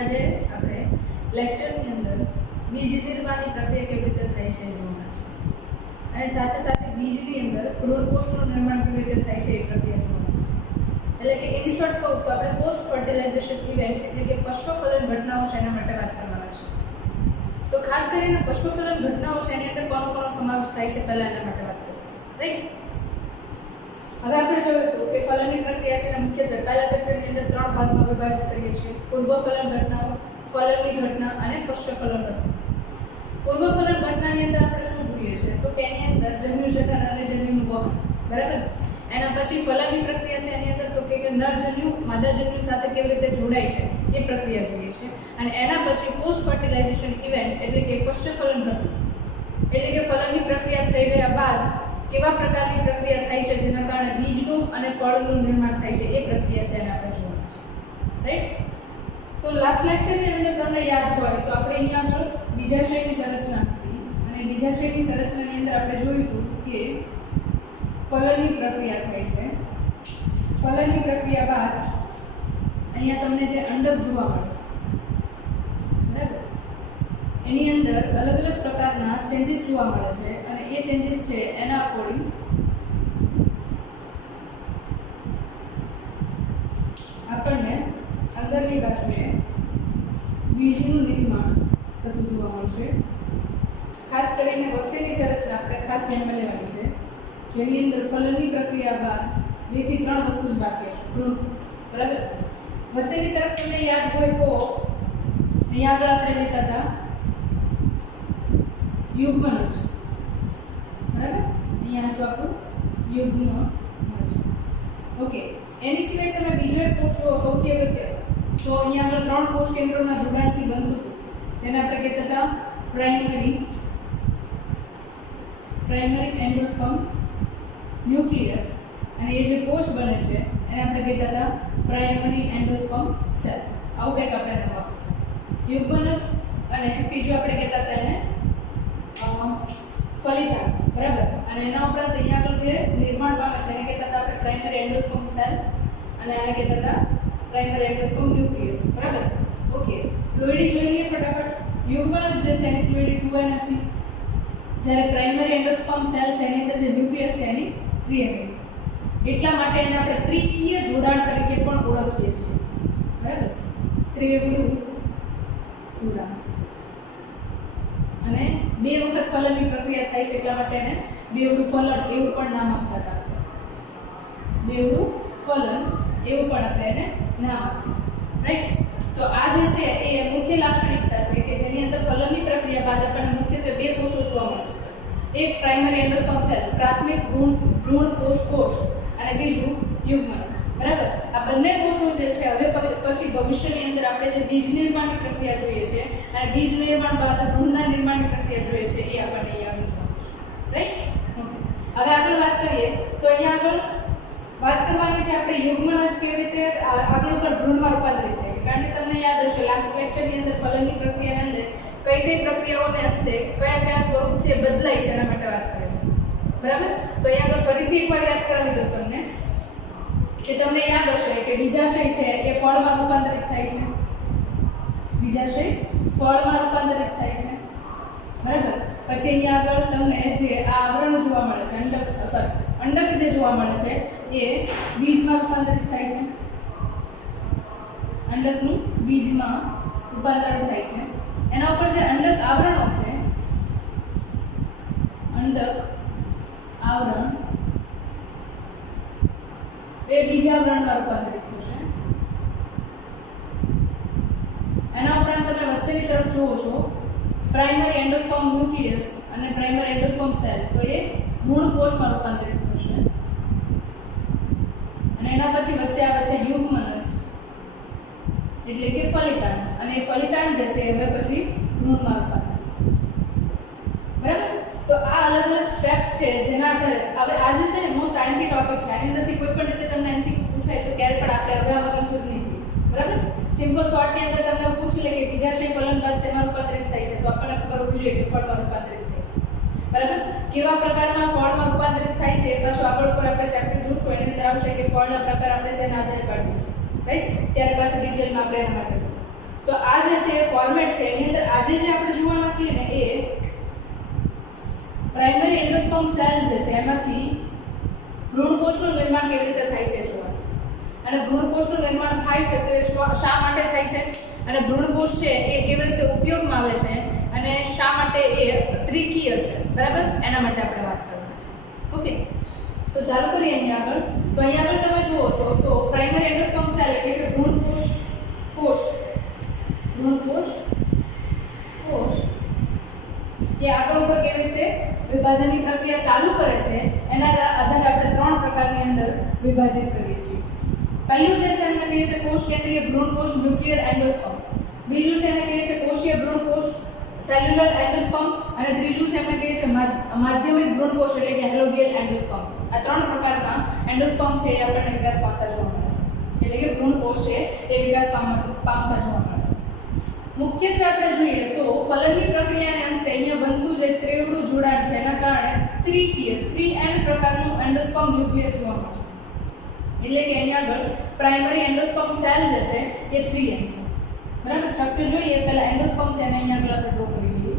આજે આપણે લેક્ચરની અંદર બીજ નિર્માણની પ્રક્રિયા કેવી રીતે થાય છે એ જોવાના છે અને સાથે સાથે બીજની અંદર ભ્રૂણકોષનું નિર્માણ કેવી રીતે થાય છે એ પ્રક્રિયા જોવાના છે। એટલે કે ઇન શોર્ટ કહું તો આપણે પોસ્ટ ફર્ટિલાઇઝેશન ઇવેન્ટ એટલે કે પશ્ચફલન ઘટનાઓ છે એના માટે વાત કરવાના છે। તો ખાસ કરીને પશ્ચફલન ઘટનાઓ છે એની અંદર કોનો સમાવેશ થાય છે પહેલા એના માટે વાત કરીએ, રાઈટ। હવે આપણે જોયું હતું કે ફલનની પ્રક્રિયા છે એને મુખ્યત્વે પહેલા ચેપ્ટરની અંદર 3 ભાગમાં વિભાજિત કરીએ છીએ: પૂર્વ ફલન ઘટનાઓ, ફલનની ઘટના અને પશ્ચફલન ઘટના। પૂર્વ ફલન ઘટનાની અંદર આપણે શું જોઈએ છે તો કે એની અંદર જન્યુજનન અને જન્યુનું વહન, બરાબર। એના પછી ફલનની પ્રક્રિયા છે એની અંદર તો કે નરજન્યુ માદાજન્યુ સાથે કેવી રીતે જોડાય છે એ પ્રક્રિયા જોઈએ છે અને એના પછી પોસ્ટ ફર્ટિલાઇઝેશન ઇવેન્ટ એટલે કે પશ્ચફલન ઘટના એટલે કે ફલનની પ્રક્રિયા થઈ ગયા બાદ કેવા પ્રકારની પ્રક્રિયા થાય છે જેના કારણે બીજનું અને ફળનું નિર્માણ થાય છે એ પ્રક્રિયા છે એને આપણે જોવાનું છે, રાઈટ। તો લાસ્ટ લેક્ચરની અંદર તમને યાદ હોય તો આપણે અહીંયા આગળ બીજાશયની સંરચના હતી અને બીજાશયની સંરચનાની અંદર આપણે જોયું હતું કે ફલનની પ્રક્રિયા થાય છે। ફલનની પ્રક્રિયા બાદ અહીંયા તમને જે અંડક જોવા મળે છે, બરાબર, એની અંદર અલગ અલગ પ્રકારના ચેન્જીસ જોવા મળે છે અને એ ચેન્જીસ છે એના અકોર્ડિંગ આપણને અંદરની બાજુએ બીજનું નિર્માણ થતું જોવા મળશે। ખાસ કરીને વચ્ચેની સંરચના આપણે ખાસ ધ્યાનમાં લેવાની છે જેની અંદર ફલનની પ્રક્રિયા બાદ 2 થી 3 વસ્તુ જ બાકી છે, ભ્રૂણ, બરાબર। વચ્ચેની તરફ તમને યાદ હોય તો અહીંયા આગળ આપણે લેતા હતા યુગ્મનજ, બરાબર। અહીંયા હતું આપણું યુગ્મનજ, ઓકે। એની સિવાય તમે બીજો એક કોષ જુઓ સૌથી અગત્ય તો અહીંયા આગળ 3 કોષ કેન્દ્રોના જોડાણથી બનતું હતું જેને આપણે કહેતા હતા પ્રાઇમરી એન્ડોસ્પર્મ ન્યુક્લિયસ અને એ જે કોષ બને છે એને આપણે કહેતા હતા પ્રાઇમરી એન્ડોસ્પર્મ સેલ। આવું કંઈક આપણે નામ આપ્યું યુગ્મનજ અને બીજું આપણે કહેતા હતા એને ફલિતાંડ, બરાબર। અને એના ઉપરાંત અહીંયા આગળ જે નિર્માણ પામે છે એને કહેતા હતા આપણે પ્રાઇમરી એન્ડોસ્પર્મ સેલ અને આને કહેતા હતા પ્રાઇમરી એન્ડોસ્પર્મ ન્યુક્લિયસ, બરાબર, ઓકે। પ્લોઇડી જોઈ લઈએ ફટાફટ। યુગ્મનજ જે છે એની પ્લોઇડી 2n હતી જ્યારે પ્રાઇમરી એન્ડોસ્પર્મ સેલ છે એની અંદર જે ન્યુક્લિયસ છે એની 3n હતી। એટલા માટે એને આપણે ત્રિકીય જોડાણ તરીકે પણ ઓળખીએ છીએ, બરાબર, ત્રિવિધ જોડાણ। અને 2 વખત ફલનની પ્રક્રિયા થાય છે એટલા માટે એને બેવડું ફલન એવું પણ નામ આપતા હતા, બેવડું ફલન એવું પણ આપણે એને નામ આપીએ છીએ, રાઈટ। તો આ જે છે એ મુખ્ય લાક્ષણિકતા છે કે જેની અંદર ફલનની પ્રક્રિયા બાદ આપણને મુખ્યત્વે 2 કોષો જોવા મળે છે, એક પ્રાઇમરી એન્ડોસ્પર્મ સેલ પ્રાથમિક ભ્રૂણ કોષ અને બીજું યુગ્મનજ, બરાબર। આ બંને કોષો જે છે હવે પછી ભવિષ્યની અંદર આપણે જે બીજ નિર્માણની પ્રક્રિયા જોઈએ છે અને બીજ નિર્માણ બાદ ભ્રૂણના નિર્માણની પ્રક્રિયા જોઈએ છે એ આપણને અહીંયા આગળ જોવા મળશે, રાઈટ, ઓકે। હવે આગળ વાત કરીએ તો અહીંયા આગળ વાત કરવાની છે આપણે યુગ્મનજ કેવી રીતે આગળ ઉપર ભ્રૂણમાં રૂપાંતરિત થાય છે, કારણ કે તમને યાદ હશે લાસ્ટ લેક્ચરની અંદર ફલનની પ્રક્રિયાની અંદર કઈ પ્રક્રિયાઓને અંતે કયા સ્વરૂપ છે બદલાય છે એના માટે વાત કરેલી, બરાબર। તો અહીંયા આગળ ફરીથી એકવાર યાદ કરાવી દઉં તમને કે તમને યાદ હશે કે બીજાશય છે એ ફળમાં રૂપાંતરિત થાય છે, બીજાશય ફળમાં રૂપાંતરિત થાય છે, બરાબર। પછી અહીંયા આગળ તમને જે આ આવરણ જોવા મળે છે અંડક જે જોવા મળે છે એ બીજમાં રૂપાંતરિત થાય છે, અંડકનું બીજમાં રૂપાંતરિત થાય છે। એના ઉપર જે અંડક આવરણો છે, અંડક આવરણ એ બીજા આવરણમાં રૂપાંતરિત થશે। એના ઉપરાંત તમે વચ્ચેની તરફ જુઓ છો પ્રાઇમરી એન્ડોસ્પર્મ ન્યુક્લિયસ અને પ્રાઇમરી એન્ડોસ્પર્મ સેલ, તો એ ભ્રૂણ કોષમાં રૂપાંતરિત થશે અને એના પછી વચ્ચે આવે છે યુગ્મનજ એટલે કે ફલિતાંડ અને એ ફલિતાંડ જે છે હવે પછી ભ્રૂણમાં રૂપાંતરિત થશે, બરાબર। તો આ અલગ અલગ સ્ટેપ્સ છે જેના આધારે હવે આજે છે ને મોસ્ટ આઈએમપી ટોપિક છે, આની અંદરથી કોઈ પણ રીતે તમને એમસીક્યુ પૂછાય તો ક્યારે પણ આપણે હવે આમાં કન્ફ્યુઝ નહીં થઈએ, બરાબર। સિમ્પલ થોટની અંદર તમને પૂછી લે કે બીજાશય ફલન બાદ શેમાં રૂપાંતરિત થાય છે તો આપણને ખબર હોવી જોઈએ કે ફળમાં રૂપાંતરિત થાય છે, બરાબર। કેવા પ્રકારના ફળમાં રૂપાંતરિત થાય છે પાછું આગળ ઉપર આપણે ચેપ્ટર જોશું એની અંદર આવશે કે ફળના પ્રકાર આપણે શેના આધારે પાડીએ છીએ, રાઈટ। ત્યાર પાછળ ડિટેલમાં આપણે એના માટે જોશું। તો આ જે છે ફોર્મેટ છે એની અંદર આજે જે આપણે જોવાના છીએ ને એ પ્રાઇમરી એન્ડોસ્પર્મ સેલ જે છે એમાંથી ભ્રૂણકોષનું નિર્માણ કેવી રીતે થાય છે જોવાનું છે. અને ભ્રૂણકોષનું નિર્માણ થાય છે તો એ શા માટે થાય છે અને ભ્રૂણકોષ છે એ કેવી રીતે ઉપયોગમાં આવે છે અને શા માટે એ ત્રિકીય છે, બરાબર, એના માટે આપણે વાત કરવાની છે. ઓકે, તો ચાલુ કરીએ અહીંયા આગળ. તો અહીંયા આગળ તમે જુઓ છો તો પ્રાઇમરી એન્ડોસ્પર્મ સેલ એટલે કે ભ્રૂણકોષ કોષ એ આગળ ઉપર કેવી રીતે વિભાજનની પ્રક્રિયા ચાલુ કરે છે એના આધારે આપણે 3 પ્રકારની અંદર વિભાજિત કરીએ છીએ. પહેલું જે છે એને કહીએ છીએ કોષ કેન્દ્રીય ભ્રૂણકોષ ન્યુક્લિયર એન્ડોસ્પર્મ, બીજું છે એને કહીએ છીએ કોષીય ભ્રૂણકોષ સેલ્યુલર એન્ડોસ્પર્મ અને ત્રીજું છે એને કહીએ છીએ માધ્યમિક ભ્રૂણકોષ એટલે કે હેલોડિયલ એન્ડોસ્પર્મ. આ 3 પ્રકારના એન્ડોસ્પર્મ છે એ આપણને વિકાસ પામતા જોવા મળે છે, એટલે કે ભ્રૂણકોષ છે એ વિકાસ પામતા જોવા મળે છે. મુખ્યત્વે આપણે જોઈએ તો ફલનની પ્રક્રિયાને અંતે અહીંયા બનતું જે ત્રેવડું જોડાણ છે એના કારણે ત્રિકીય 3N પ્રકારનું એન્ડોસ્પર્મ ન્યુક્લિયસ જોવા મળે છે. એટલે કે અહીંયા આગળ પ્રાઇમરી એન્ડોસ્પર્મ સેલ જે છે એ 3N છે, બરાબર. સ્ટ્રક્ચર જોઈએ પહેલા એન્ડોસ્પર્મ છે અને અહીંયા આગળ આપણે ડ્રો કરી લઈએ,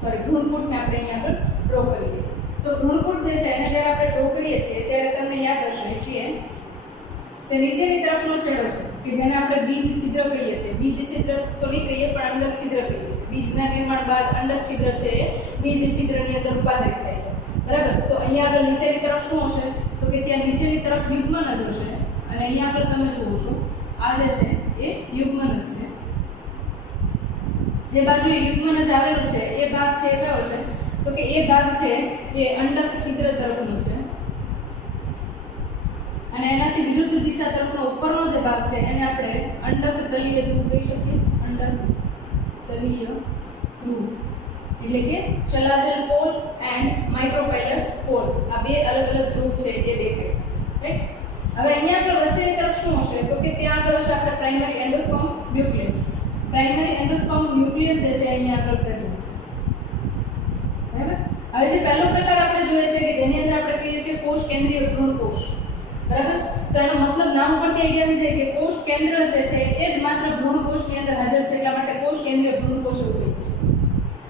સોરી ભ્રૂણપુટને આપણે અહીંયા આગળ ડ્રો કરી લઈએ. તો ભ્રૂણપુટ જે છે એને જ્યારે આપણે ડ્રો કરીએ છીએ ત્યારે તમને યાદ હશે કે જે નીચેની તરફનો છેડો છે કે જેને આપણે બીજ છિદ્ર કહીએ છીએ, બીજ છિદ્ર તો નહીં કહીએ પણ અંડક છિદ્ર કહીએ છીએ. બીજના નિર્માણ બાદ અંડક છિદ્ર છે એ બીજ છિદ્રની અંદર રૂપાંતરિત થાય છે, બરાબર. તો અહીંયા આગળ નીચેની તરફ શું હશે તો કે ત્યાં નીચેની તરફ યુગ્મન જ હશે અને અહીંયા આગળ તમે જુઓ છો આ જે છે એ યુગ્મન જ છે. જે બાજુ યુગ્મન જ આવેલું છે એ ભાગ છે એ કયો છે તો કે એ ભાગ છે એ અંડક છિદ્ર તરફનો છે અને એનાથી વિરુદ્ધ દિશા તરફનો ઉપરનો જે ભાગ છે એને આપણે અંડક તલીય ધ્રુવ કહી શકીએ. અંડક તલીય ધ્રુવ એટલે કે ચલાચલ પોલ એન્ડ માઇક્રોપાઇલર પોલ, આ બે અલગ અલગ ધ્રુવ છે એ દેખાય છે, રાઈટ. હવે અહીંયા આપણે વચ્ચેની તરફ શું હશે તો કે ત્યાં આગળ હશે આપણે primary endosperm nucleus. Primary endosperm nucleus જે છે અહીંયા આગળ પ્રેઝન્ટ છે, બરાબર. હવે જે પહેલો પ્રકાર આપણે જોઈએ છે કે જેની અંદર આપણે કહીએ છીએ કોષ કેન્દ્રીય ભ્રૂણકોષ, બરાબર. તો એનો મતલબ નામ પરથી આઈડિયા આવી જાય કે કોષ કેન્દ્ર જે છે એ જ માત્ર ભ્રૂણકોષની અંદર હાજર છે, એટલા માટે કોષ કેન્દ્રીય ભ્રૂણકોષ એવું કહીએ છીએ.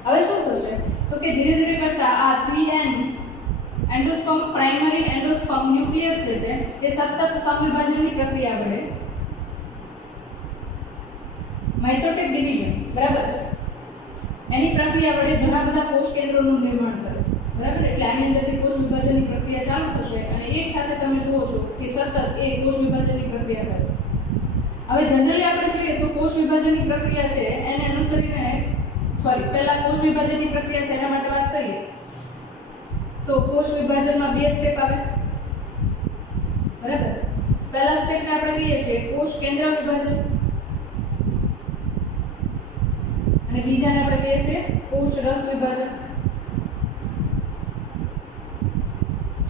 હવે શું થશે તો કે ધીરે ધીરે કરતા આ 3N endosperm primary endosperm nucleus જે છે એ સતત સમવિભાજનની પ્રક્રિયા વડે માઇટોટિક ડિવિઝન, બરાબર, એની પ્રક્રિયા વડે ઘણા બધા કોષ કેન્દ્રોનું નિર્માણ કરે છે, બરાબર. એટલે આની અંદરથી કોષ વિભાજનની પ્રક્રિયા ચાલુ થશે અને એક સાથે તમે જુઓ છો કે સતત એ કોષ વિભાજનની પ્રક્રિયા કરે છે. હવે જનરલી આપણે જોઈએ તો કોષ વિભાજનની પ્રક્રિયા છે એને અનુસરીને પહેલા કોષ વિભાજનની પ્રક્રિયા છે એના માટે વાત કરીએ તો કોષ વિભાજનમાં 2 સ્ટેપ આવે, બરાબર. પહેલા સ્ટેપને આપણે કહીએ છીએ કોષ કેન્દ્ર વિભાજન અને બીજાને આપણે કહીએ છીએ કોષ રસ વિભાજન.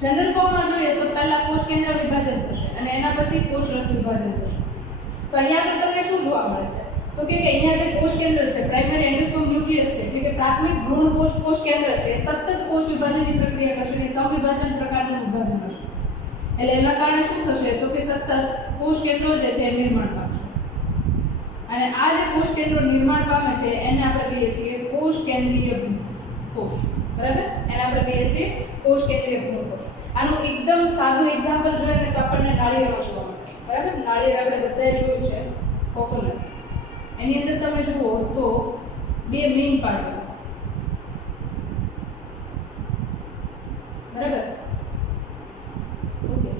જનરલ ફોર્મમાં જોઈએ તો પહેલા કોષ કેન્દ્ર વિભાજન થશે અને એના પછી કોષ રસ વિભાજન થશે. તો અહીંયા આપણે તમને શું જોવા મળે છે તો કે અહીંયા જે કોષ કેન્દ્ર છે પ્રાઇમરી એન્ડોસ્પર્મ ન્યુક્લિયસ છે એટલે કે પ્રાથમિક ભ્રૂણકોષ કોષ કેન્દ્ર છે સતત કોષ વિભાજનની પ્રક્રિયા કરશે અને સમવિભાજન પ્રકારનું વિભાજન હશે. એટલે એના કારણે શું થશે તો કે સતત કોષ કેન્દ્રો જે છે નિર્માણ પામશે અને આ જે કોષ કેન્દ્રો નિર્માણ પામે છે એને આપણે કહીએ છીએ કોષ કેન્દ્રીય કોષ, બરાબર. એને આપણે કહીએ છીએ કોષ કેન્દ્રીય ભ્રૂણકોષ. આનું એકદમ સાદું એક્ઝામ્પલ જોઈએ ને તો આપણને નાળિયેર જોવા મળે, બરાબર. નાળિયેર આપણે બધાએ જોયું છે, કોકોનટ. એની અંદર તમે જુઓ તો 2 મેઇન પાર્ટ, બરાબર. ઓકે,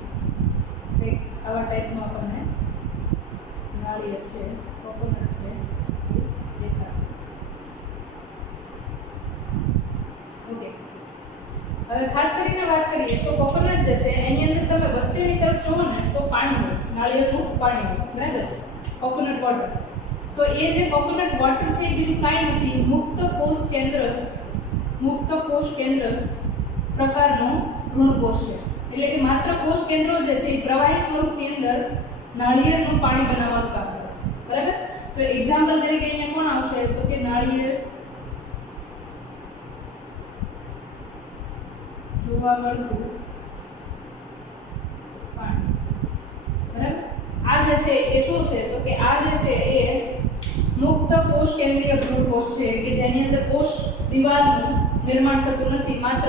એક આવા ટાઈપનું આપણને નાળિયેર છે, કોકોનટ છે એ દેખાય. ઓકે, હવે ખાસ કરીને વાત કરીએ તો કોકોનટ જે છે એની અંદર તમે વચ્ચેની તરફ જુઓ ને તો પાણી હોય, નાળિયેરનું પાણી હોય, બરાબર, કોકોનટ વોટર. તો એ જે કોકોનટ વોટર છે એ બીજું કાંઈ નથી, મુક્ત કોષ કેન્દ્રસ પ્રકારનો ભ્રૂણકોષ છે. એટલે કે માત્ર કોષ કેન્દ્રો જે છે એ પ્રવાહી સ્વરૂપની અંદર નાળિયેરનું પાણી બનાવવાનું કામ કરે છે, બરાબર. તો એક્ઝામ્પલ તરીકે અહીંયા કોણ આવશે તો કે નાળિયેર જોવા મળતું પાણી, બરાબર. આ જે છે એ શું છે તો કે આ જે છે એ મુક્ત કોષ કેન્દ્રીય ભ્રૂણકોષ છે કે જેની અંદર કોષ દિવાલનું નિર્માણ થતું નથી, માત્ર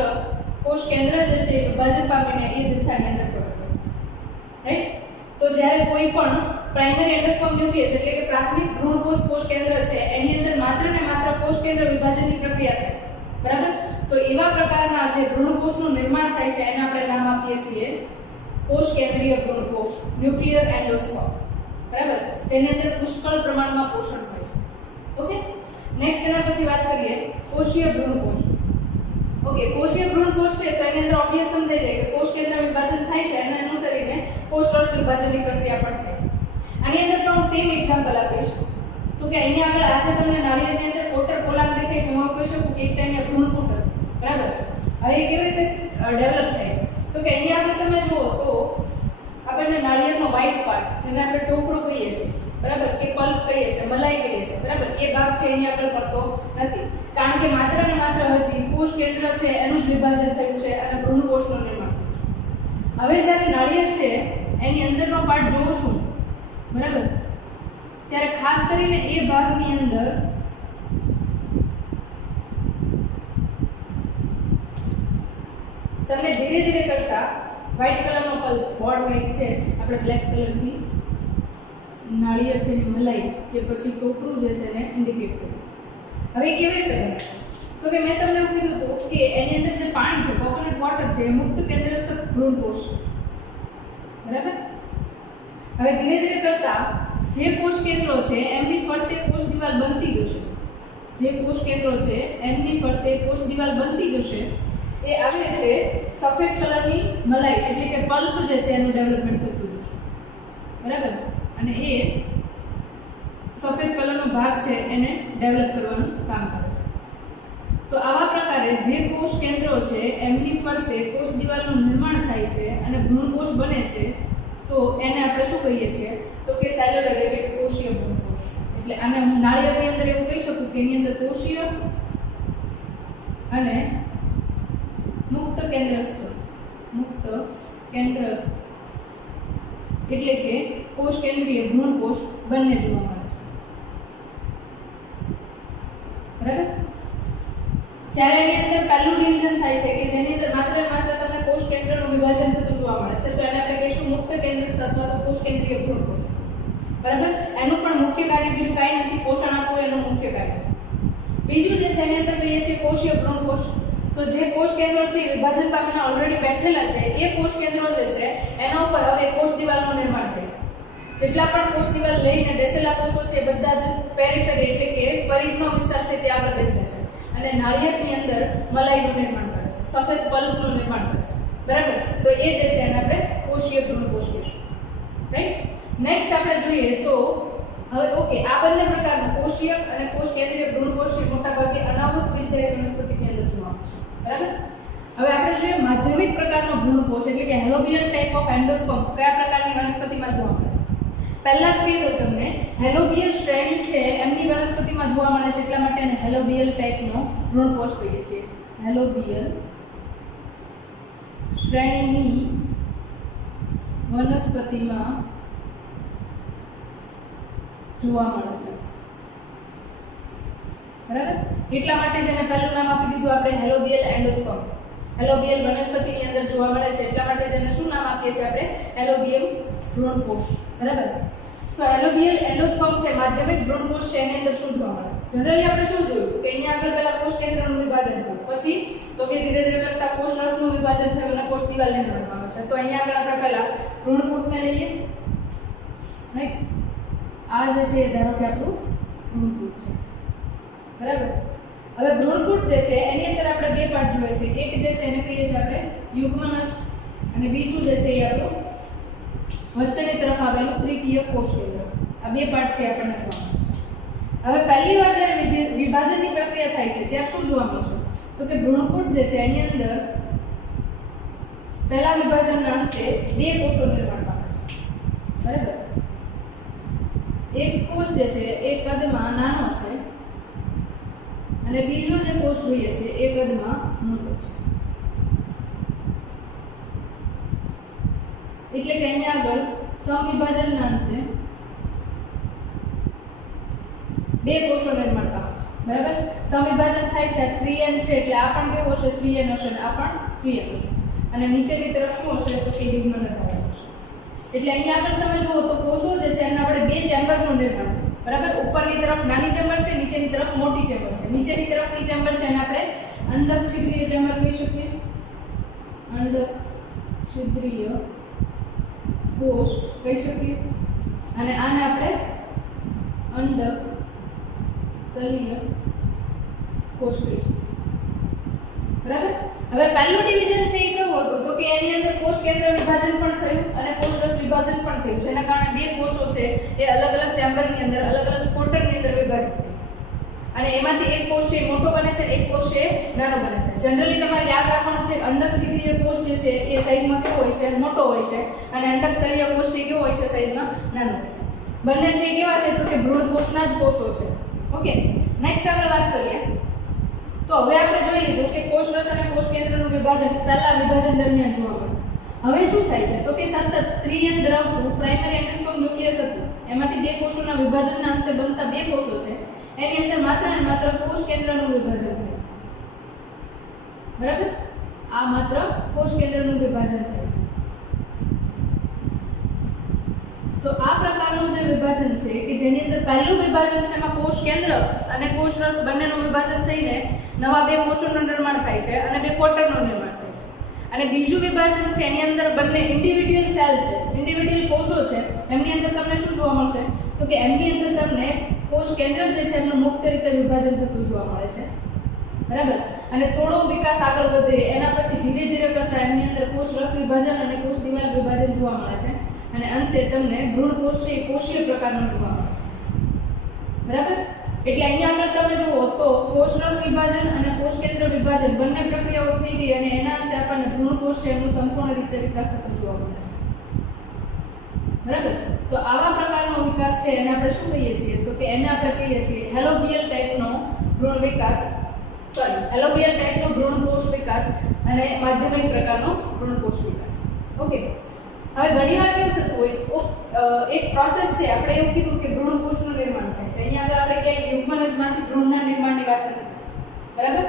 કોષ કેન્દ્ર જે છે એ વિભાજન પામીને એ જથ્થાની અંદર પ્રવેશે છે, રાઈટ? તો જ્યારે કોઈ પણ પ્રાઇમરી એન્ડોસ્પર્મ ન્યુક્લિયસ એટલે કે પ્રાથમિક ભ્રૂણકોષ કોષ કેન્દ્ર છે એની અંદર માત્ર ને માત્ર કોષ કેન્દ્ર વિભાજનની પ્રક્રિયા થાય, બરાબર? તો એવા પ્રકારના જે ભ્રૂણકોષનું નિર્માણ થાય છે એને આપણે નામ આપીએ છીએ કોષ કેન્દ્રીય ભ્રૂણકોષ, ન્યુક્લિયર એન્ડોસ્પર્મ, બરાબર? જેની અંદર પુષ્કળ પ્રમાણમાં પોષણ હોય છે. ઓકે, નેક્સ્ટ એના પછી વાત કરીએ કોષીય ભ્રૂણકોષ. ઓકે, કોષીય ભ્રૂણકોષ છે તો એની અંદર ઓબ્વિયસ સમજાઈ જાય કે કોષ કેન્દ્ર વિભાજન થાય છે અને અનુસરીને કોષરસ વિભાજનની પ્રક્રિયા પણ થાય છે. આની અંદર પણ હું સેમ એક્ઝામ્પલ આપીશ તો કે અહીંયા આગળ આજે તમને નાળિયેરની અંદર કોટર પોલાણ દેખાય છે, હું કહી શકું કે એક ટાઈમે ભ્રૂણપુટર, બરાબર? હવે કેવી રીતે ડેવલપ થાય છે તો કે અહીંયા આગળ તમે જુઓ તો આપણને નાળિયેરનો વ્હાઇટ પાર્ટ જેને આપણે ટોપરું કહીએ છીએ, બરાબર, કે પલ્પ કહીએ છીએ, મલાઈ કહીએ છીએ, બરાબર, એ ભાગ છે અહીંયા આગળ મળતો નથી, કારણ કે માત્ર ને માત્ર હજી કોષ કેન્દ્ર છે એનું જ વિભાજન થયું છે અને ભ્રૂણકોષનું નિર્માણ થયું છે. હવે જ્યારે નાળિયેર છે એની અંદરનો પાર્ટ જોઉં છું, બરાબર, ત્યારે ખાસ કરીને એ ભાગની અંદર તમને ધીરે ધીરે કરતા વ્હાઇટ કલરનો પલ્પ, બોર્ડ વ્હાઇટ છે, આપણે બ્લેક કલરથી નાળિયેર છે એની મલાઈ કે પછી ટોપરું જે છે એને ઇન્ડિકેટ કર્યું. હવે કેવી રીતે બને તો કે મેં તમને એવું કીધું હતું કે એની અંદર જે પાણી છે, કોકોનટ વોટર છે, એ મુક્ત કેન્દ્રસ્થ ભ્રૂણકોષ છે, બરાબર? હવે ધીરે ધીરે કરતા જે કોષ કેન્દ્રો છે એમની ફરતે કોષ દિવાલ બનતી જશે, જે કોષ કેન્દ્રો છે એમની ફરતે કોષ દિવાલ બનતી જશે, એ આવી રીતે સફેદ કલરની મલાઈ એટલે કે પલ્પ જે છે એનું ડેવલપમેન્ટ થતું જશે, બરાબર? અને એ સફેદ કલરનો ભાગ છે એને ડેવલપ કરવાનું કામ કરે છે. તો આવા પ્રકારે જે કોષ કેન્દ્રો છે એમની ફરતે કોષ દિવાલનું નિર્માણ થાય છે અને ભ્રૂણકોષ બને છે, તો એને આપણે શું કહીએ છીએ તો કે સેલ્યુલર એટલે કે કોષીય ભ્રૂણકોષ. એટલે આને હું નાળિયેરની અંદર એવું કહી શકું કે એની અંદર કોષીય અને મુક્ત કેન્દ્રસ્થ એટલે કે કોષ કેન્દ્રીય ભ્રૂણકોષ બંને જોવા મળે છે, બરાબર? જ્યારે એની અંદર પહેલું ડિવિઝન થાય છે કે જેની અંદર માત્ર ને માત્ર તમને કોષ કેન્દ્રનું વિભાજન થતું જોવા મળે છે, તો એને આપણે કહીશું મુક્ત કેન્દ્રસ્થ અથવા તો કોષ કેન્દ્રીય ભ્રૂણકોષ, બરાબર? એનું પણ મુખ્ય કાર્ય બીજું કાંઈ નથી, પોષણ આપવું એનું મુખ્ય કાર્ય છે. બીજું જે છે એની અંદર કહીએ છીએ કોષીય ભ્રૂણકોષ. તો જે કોષ કેન્દ્રો છે એ વિભાજન પામીને ઓલરેડી બેઠેલા છે, એ કોષ કેન્દ્રો જે છે એના ઉપર હવે કોષ દિવાલનું નિર્માણ થાય છે. જેટલા પણ કોષ દિવાલ લઈને બેસેલા કોષો છે બધા જ પેરિફેરી એટલે કે પરિઘનો વિસ્તાર છે ત્યાં આગળ બેસે છે અને નાળિયેરની અંદર મલાઈનું નિર્માણ કરે છે, સફેદ પલ્પનું નિર્માણ કરે છે, બરાબર? તો એ જે છે એને આપણે કોષીય ભ્રૂણકોષ કહીશું, રાઈટ? નેક્સ્ટ આપણે જોઈએ તો હવે ઓકે, આ બંને પ્રકારના કોષીય અને કોષ કેન્દ્રીય ભ્રૂણકોષ મોટાભાગે અનાવૃત બીજધારી વનસ્પતિની અંદર જોવા મળે છે, બરાબર? હવે આપણે જોઈએ માધ્યમિક પ્રકારનો ભ્રૂણકોષ એટલે કે હેલોબિયલ ટાઇપ ઓફ એન્ડોસ્પર્મ કયા પ્રકારની વનસ્પતિમાં જોવા મળે છે. પહેલા જ કીધું તમને હેલોબિયલ શ્રેણી છે એમની વનસ્પતિમાં જોવા મળે છે, એટલા માટે એને હેલોબિયલ ટાઇપનો ભ્રૂણકોષ કહીએ છીએ. હેલોબિયલ શ્રેણીની વનસ્પતિમાં જોવા મળે છે, બરાબર? એટલા માટે જેને પહેલું નામ આપી દીધું આપણે હેલોબિયલ એન્ડોસ્પર્મ. હેલોબિયલ વનસ્પતિની અંદર જોવા મળે છે એટલા માટે જેને શું નામ આપીએ છીએ આપણે હેલોબિયલ ભ્રૂણકોષ, બરાબર? તો હેલોબિયલ એન્ડોસ્પર્મ છે માધ્યમિક ભ્રૂણકોષ છે એની અંદર શું જોવા મળે છે? જનરલી આપણે શું જોયું કે અહીંયા આગળ પહેલા કોષ કેન્દ્રનું વિભાજન થયું, પછી તો કે ધીરે ધીરે કરતા કોષ રસનું વિભાજન થયું અને કોષ દિવાલ નિર્માણ પામે છે. તો અહીંયા આગળ આપણે પહેલા ભ્રૂણપુટને લઈએ, રાઈટ? આ જે છે ધારો કે આપણું ભ્રૂણપુટ છે, બરાબર? હવે ભ્રૂણપુટ જે છે એની અંદર આપણે બે પાર્ટ જોઈએ છે, એક જે છે એને કહીએ છીએ આપણે યુગ્મનજ અને બીજું જે છે એ આપણું વચ્ચેની તરફ આવેલું ત્રિકીય કોષ કેન્દ્ર. આ બે પાર્ટ છે આપણને જોવા મળે છે. હવે પહેલી વાર જ્યારે વિભાજનની પ્રક્રિયા થાય છે ત્યાં શું જોવા મળશે તો કે ભ્રૂણપુટ જે છે એની અંદર પહેલા વિભાજનના અંતે બે કોષો નિર્માણ પામે છે, બરાબર? એક કોષ જે છે એ કદમાં નાનો છે અને બીજો જે કોષ જોઈએ છે એ કદમાં મોટો છે. એટલે કે અહીંયા આગળ સમવિભાજનના અંતે બે કોષો નિર્માણ પામે છે, બરાબર. સમવિભાજન થાય છે 3n છે એટલે આ પણ કેવો હશે 3n હશે અને આ પણ 3n હશે અને નીચેની તરફ શું હશે તો કે યુગ્મન જ આવવાનું હશે. એટલે અહીંયા આગળ તમે જુઓ તો કોષો જે છે એના આપણે બે ચેમ્બરનું નિર્માણ થયું, બરાબર. ઉપરની તરફ નાની ચેમ્બર છે, નીચેની તરફ મોટી ચેમ્બર છે. નીચેની તરફની ચેમ્બર છે એને આપણે અંડક છિદ્રીય ચેમ્બર કહી શકીએ, અંડક છિદ્રીય કોષ કહી શકીએ અને આને આપણે અંડક તલીય કોષ કહી શકીએ, બરાબર. હવે પહેલું ડિવિઝન છે એ કેવું હતું તો કે એની અંદર કોષ કેન્દ્ર વિભાજન પણ થયું અને કોષરસ વિભાજન પણ થયું, જેના કારણે બે કોષો છે એ અલગ અલગ ચેમ્બરની અંદર અલગ અલગ ક્વાર્ટરની અંદર વિભાજિત થયા અને એમાંથી એક કોષ છે મોટો બને છે, એક કોષ છે નાનો બને છે. જનરલી તમારે યાદ રાખવાનું છે અંડક છિદ્રીય કોષ જે છે એ સાઈઝમાં કેવો હોય છે મોટો હોય છે અને અંડક તલીય કોષ છે કેવો હોય છે સાઈઝમાં નાનો હોય છે. બંને છે કેવા છે તો કે ભ્રૂણ કોષના જ કોષો છે. ઓકે, નેક્સ્ટ આપણે વાત કરીએ તો હવે આપણે જોઈ લીધું કે કોષરસ અને કોષ કેન્દ્રનું વિભાજન પહેલા વિભાજન દરમિયાન જોવા મળે. હવે શું થાય છે તો કે સતત 3n ધરાવતું પ્રાઇમરી એન્ડોસ્પર્મ ન્યુક્લિયસ હતું, એમાંથી બે કોષોના વિભાજનના અંતે બનતા બે કોષો છે એની અંદર માત્ર ને માત્ર કોષ કેન્દ્રનું વિભાજન થાય છે, બરાબર. આ માત્ર કોષ કેન્દ્રનું વિભાજન થાય છે. તો આ પ્રકારનું જે વિભાજન છે કે જેની અંદર પહેલું વિભાજન છે એમાં કોષ કેન્દ્ર અને કોષરસ બંનેનું વિભાજન થઈને નવા બે કોષોનું નિર્માણ થાય છે અને બે ક્વાર્ટરનું નિર્માણ થાય છે. અને બીજું વિભાજન છે એની અંદર બંને ઇન્ડિવિડ્યુઅલ સેલ છે, ઇન્ડિવિડ્યુઅલ કોષો છે, એમની અંદર તમને શું જોવા મળશે તો કે એમની અંદર તમને કોષ કેન્દ્ર જે છે એમનું મુક્ત રીતે વિભાજન થતું જોવા મળે છે, બરાબર. અને થોડો વિકાસ આગળ વધે એના પછી ધીરે ધીરે કરતા એમની અંદર કોષરસ વિભાજન અને કોષ દિવાલ વિભાજન જોવા મળે છે અને અંતે તમને ભ્રૂણ કોષ છે એ કોષીય પ્રકારનું જોવા મળે છે, બરાબર. એટલે અહીંયા આગળ તમે જુઓ તો કોષરસ વિભાજન અને કોષ કેન્દ્ર વિભાજન બંને પ્રક્રિયાઓ થઈ ગઈ અને એના અંતે આપણને ભ્રૂણ કોષ છે એનું સંપૂર્ણ રીતે વિકાસ થતો જોવા મળે છે, બરાબર. તો આવા પ્રકારનો વિકાસ છે એને આપણે શું કહીએ છીએ તો કે એને આપણે કહીએ છીએ હેલોબિયલ ટાઈપનો ભ્રૂણ વિકાસ, હેલોબિયલ ટાઈપનો ભ્રૂણ કોષ વિકાસ અને માધ્યમિક પ્રકારનો ભ્રૂણ કોષ વિકાસ. ઓકે, હવે ઘણીવાર કેવું થતું હોય એક પ્રોસેસ છે, આપણે એવું કીધું કે ભ્રૂણ કોષનું નિર્માણ થાય છે. અહીંયા આગળ આપણે ક્યાંય યુગ્મનજમાંથી ભ્રૂણના નિર્માણની વાત નથી કરતા, બરાબર.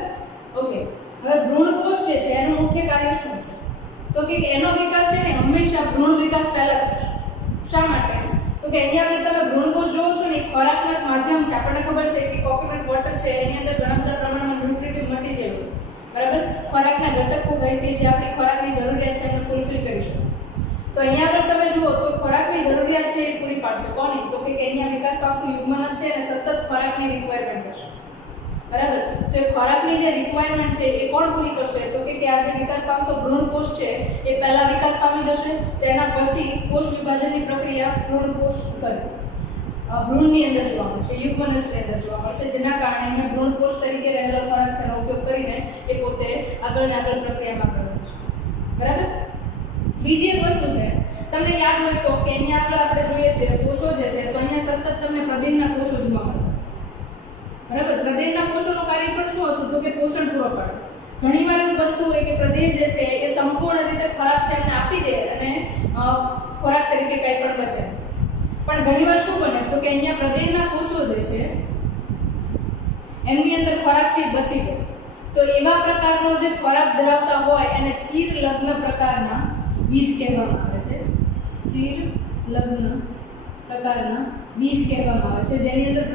ઓકે, હવે ભ્રૂણ કોષ જે છે એનું મુખ્ય કાર્ય શું છે તો કે એનો વિકાસ છે ને હંમેશા ભ્રૂણ વિકાસ પહેલા થશે. શા માટે તો કે અહીંયા આગળ તમે ભ્રૂણ કોષ જોવો છો ને ખોરાકનું એક માધ્યમ છે. આપણને ખબર છે કે કોકોનટ વોટર છે એની અંદર ઘણા બધા પ્રમાણમાં ન્યુટ્રિટિવ મટીરિયલ હોય, બરાબર. ખોરાકના ઘટકો હોય કે જે આપણી ખોરાકની જરૂરિયાત છે એને ફૂલફિલ કરી શકે. તો અહીંયા આગળ તમે જુઓ તો ખોરાકની જરૂરિયાત છે એ પૂરી પાડશે કોની તો કે અહીંયા વિકાસ પામતું યુગ્મન જ છે અને સતત ખોરાકની રિક્વાયરમેન્ટ હશે, બરાબર. તો એ ખોરાકની જે રિક્વાયરમેન્ટ છે એ કોણ પૂરી કરશે તો કે આ જે વિકાસ પામતો ભ્રૂણ કોષ છે એ પહેલા વિકાસ પામી જશે, તેના પછી કોષ વિભાજનની પ્રક્રિયા ભ્રૂણની અંદર જોવા મળશે, યુગ્મનજની અંદર જોવા મળશે, જેના કારણે અહીંયા ભ્રૂણ કોષ તરીકે રહેલો ખોરાક છે એનો ઉપયોગ કરીને એ પોતે આગળ પ્રક્રિયામાં કરે છે, બરાબર. બીજી એક વસ્તુ છે તમને યાદ હોય તો કે અહીંયા આગળ આપણે જોઈએ છે કોષો જે છે તો અહીંયા સતત તમને પ્રદેહના કોષો જોવા મળતા, બરાબર. પ્રદેહના કોષોનું કાર્ય પણ શું હતું તો કે પોષણ પૂરો પાડવું. ઘણીવાર એવું બનતું હોય કે પ્રદેહ જે છે એ સંપૂર્ણ રીતે ખોરાક છે એમને આપી દે અને ખોરાક તરીકે કંઈ પણ બચે, પણ ઘણીવાર શું બને તો કે અહીંયા પ્રદેહના કોષો જે છે એમની અંદર ખોરાક છે બચી જાય. તો એવા પ્રકારનો જે ખોરાક ધરાવતા હોય એને ચીર લગ્ન પ્રકારના બીજ કહેવામાં આવે છે, ચીર લગ્ન પ્રકારના બીજ કહેવામાં આવે છે, જેની અંદર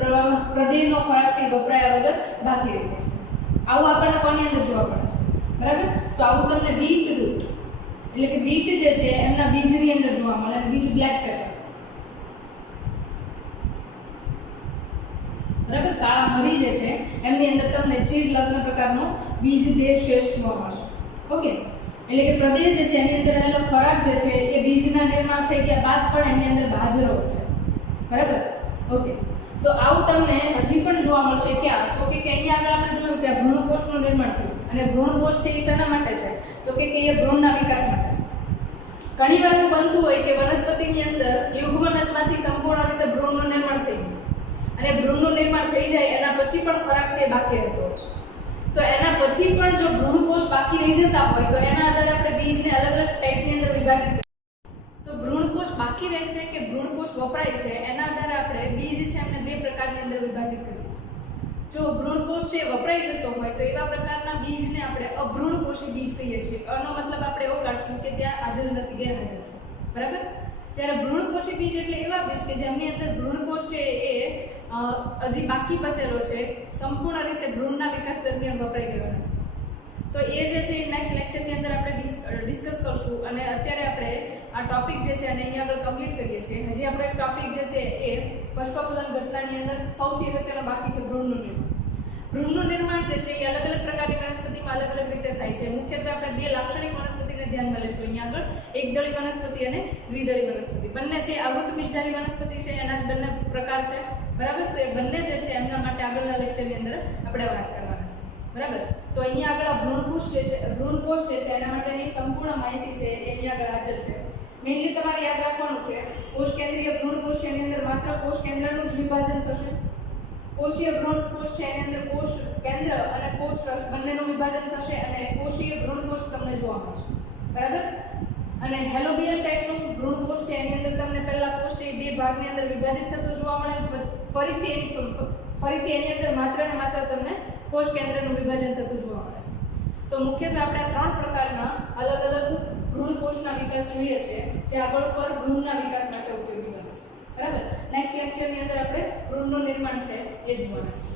પ્રદેહનો ખોરાક છે વપરાયા વગર બાકી રહી જાય છે. આવું આપણને કોની અંદર જોવા મળે છે, બરાબર. તો આવું તમને બીટ રૂટ એટલે કે બીટ જે છે એમના બીજની અંદર જોવા મળે અને બીજું બ્લેક પેપર, બરાબર. કાળા મરી જે છે એમની અંદર તમને ચીર લગ્ન પ્રકારનો બીજ દેહ શેષ જોવા મળશે. ઓકે, એટલે કે પ્રદેહ જે છે એની અંદર રહેલો ખોરાક જે છે એ બીજના નિર્માણ થઈ ગયા બાદ પણ એની અંદર હાજર હોય છે, બરાબર. ઓકે, તો આવું તમને હજી પણ જોવા મળશે ક્યાં તો કે અહીંયા આગળ આપણે જોયું કે ભ્રૂણ કોષનું નિર્માણ થયું અને ભ્રૂણ કોષ છે એ શેના માટે છે તો કે એ ભ્રૂણના વિકાસ માટે છે. ઘણીવાર એવું બનતું હોય કે વનસ્પતિની અંદર યુગ્મનજમાંથી સંપૂર્ણ રીતે ભ્રૂણનું નિર્માણ થઈ ગયું અને ભ્રૂણનું નિર્માણ થઈ જાય એના પછી પણ ખોરાક છે બાકી રહેતો હોય છે. તો એના પછી પણ જો ભ્રૂણ કોષ બાકી રહી જતા હોય તો એના આધારે આપણે બીજને અલગ અલગ ટાઈપની અંદર વિભાજિત કરીએ. તો ભ્રૂણ કોષ બાકી રહે છે કે ભ્રૂણકોષ વપરાય છે એના આધારે આપણે બીજ છે એમને બે પ્રકારની અંદર વિભાજિત કરીએ છીએ. જો ભ્રૂણકોષ છે વપરાઈ જતો હોય તો એવા પ્રકારના બીજને આપણે અભ્રૂણકોષી બીજ કહીએ છીએ. આનો મતલબ આપણે એવો કાઢશું કે ત્યાં હાજર નથી, ગેરહાજર છે. બરાબર. જ્યારે ભ્રૂણકોષી બીજ એટલે એવા બીજ કે જેમની અંદર ભ્રૂણકોષ છે એ હજી બાકી બચેલો છે, સંપૂર્ણ રીતે ભ્રૂણના વિકાસ દરમિયાન વપરાઈ ગયો નથી. તો એ જે છે એ નેક્સ્ટ લેક્ચરની અંદર આપણે ડિસ્કસ કરશું. અને અત્યારે આપણે આ ટોપિક જે છે અને અહીંયા આગળ કમ્પ્લીટ કરીએ છીએ. હજી આપણે ટોપિક જે છે એ પશ્ચફલન ઘટનાની અંદર સૌથી અગત્યનો બાકી છે ભ્રૂણનું નિર્માણ. ભ્રૂણનું નિર્માણ જે છે એ અલગ અલગ પ્રકારની વનસ્પતિમાં અલગ અલગ રીતે થાય છે. મુખ્યત્વે આપણે બે લાક્ષણિક વનસ્પતિને ધ્યાનમાં લઈશું અહીંયા આગળ, એકદળી વનસ્પતિ અને દ્વિદળી વનસ્પતિ. બંને છે આવૃત બીજધારી વનસ્પતિ છે, એના જ બંને પ્રકાર છે. બરાબર. તો એ બંને જે છે એમના માટે આગળના લેક્ચરની અંદર આપણે વાત કરવાના છે. બરાબર. તો અહીંયા આગળ આ ભ્રૂણકોષ જે છે એના માટેની સંપૂર્ણ માહિતી છે એ અહીંયા આગળ હાજર છે. મેઇનલી તમારે યાદ રાખવાનું છે કોષ કેન્દ્રીય ભ્રૂણકોષ છે એની અંદર માત્ર કોષ કેન્દ્રનું જ વિભાજન થશે. કોષીય ભ્રૂણકોષ છે એની અંદર કોષ કેન્દ્ર અને કોષ રસ બંનેનું વિભાજન થશે અને કોષીય ભ્રૂણકોષ તમને જોવા મળશે. બરાબર. અને હેલોબિયન ટાઈપનું ભ્રૂણકોષ છે એની અંદર તમને પહેલા કોષ છે બે ભાગની અંદર વિભાજિત થતો જોવા મળે. ફરીથી એની અંદર માત્ર ને માત્ર તમને કોષ કેન્દ્રનું વિભાજન થતું જોવા મળે છે. તો મુખ્યત્વે આપણે ત્રણ પ્રકારના અલગ અલગ ભ્રૂણકોષના વિકાસ જોઈએ છે જે આગળ પર ભ્રૂણના વિકાસ માટે ઉપયોગી બને છે. બરાબર. નેક્સ્ટ લેક્ચરની અંદર આપણે ભ્રૂણનું નિર્માણ છે એ જોવાના છે.